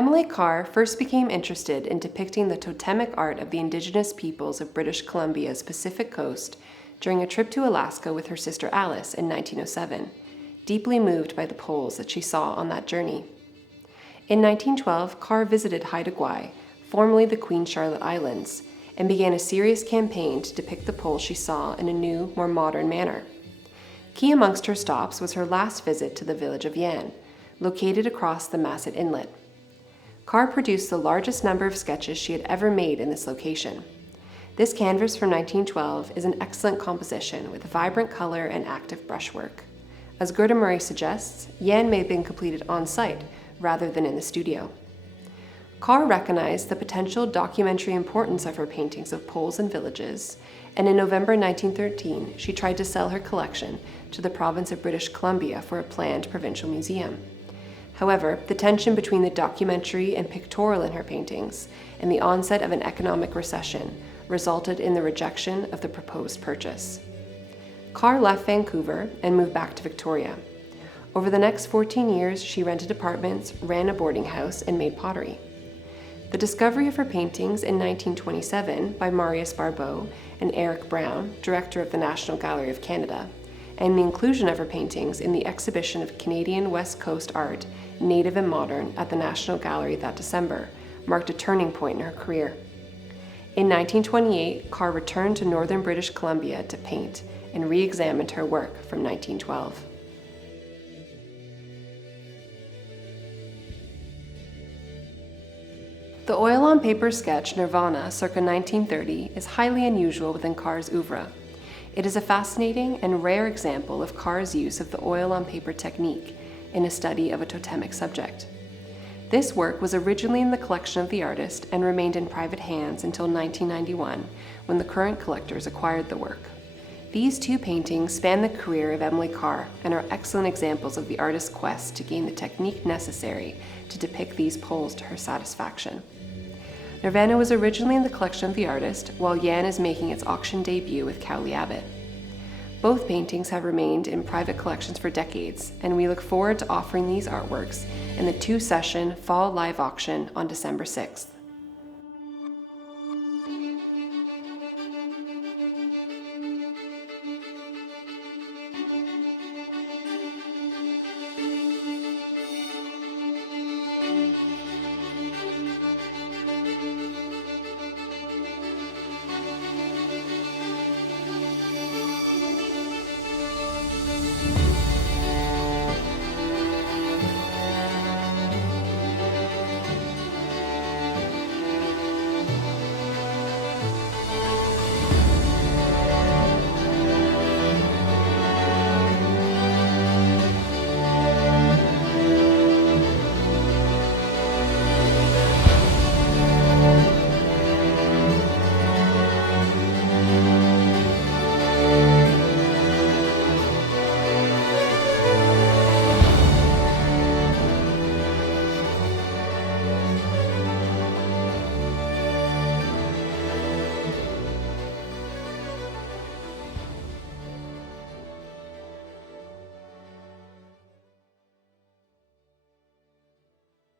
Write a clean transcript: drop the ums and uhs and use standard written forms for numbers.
Emily Carr first became interested in depicting the totemic art of the Indigenous peoples of British Columbia's Pacific coast during a trip to Alaska with her sister Alice in 1907, deeply moved by the poles that she saw on that journey. In 1912, Carr visited Haida Gwaii, formerly the Queen Charlotte Islands, and began a serious campaign to depict the poles she saw in a new, more modern manner. Key amongst her stops was her last visit to the village of Yan, located across the Masset Inlet. Carr produced the largest number of sketches she had ever made in this location. This canvas from 1912 is an excellent composition with vibrant color and active brushwork. As Gerda Murray suggests, Yan may have been completed on-site rather than in the studio. Carr recognized the potential documentary importance of her paintings of poles and villages, and in November 1913, she tried to sell her collection to the province of British Columbia for a planned provincial museum. However, the tension between the documentary and pictorial in her paintings and the onset of an economic recession resulted in the rejection of the proposed purchase. Carr left Vancouver and moved back to Victoria. Over the next 14 years, she rented apartments, ran a boarding house, and made pottery. The discovery of her paintings in 1927 by Marius Barbeau and Eric Brown, director of the National Gallery of Canada, and the inclusion of her paintings in the exhibition of Canadian West Coast art, Native and Modern, at the National Gallery that December, marked a turning point in her career. In 1928, Carr returned to northern British Columbia to paint and re-examined her work from 1912. The oil-on-paper sketch Nirvana circa 1930 is highly unusual within Carr's oeuvre. It is a fascinating and rare example of Carr's use of the oil-on-paper technique in a study of a totemic subject. This work was originally in the collection of the artist and remained in private hands until 1991, when the current collectors acquired the work. These two paintings span the career of Emily Carr and are excellent examples of the artist's quest to gain the technique necessary to depict these poles to her satisfaction. Nirvana was originally in the collection of the artist, while Yan is making its auction debut with Cowley Abbott. Both paintings have remained in private collections for decades, and we look forward to offering these artworks in the two-session fall live auction on December 6th.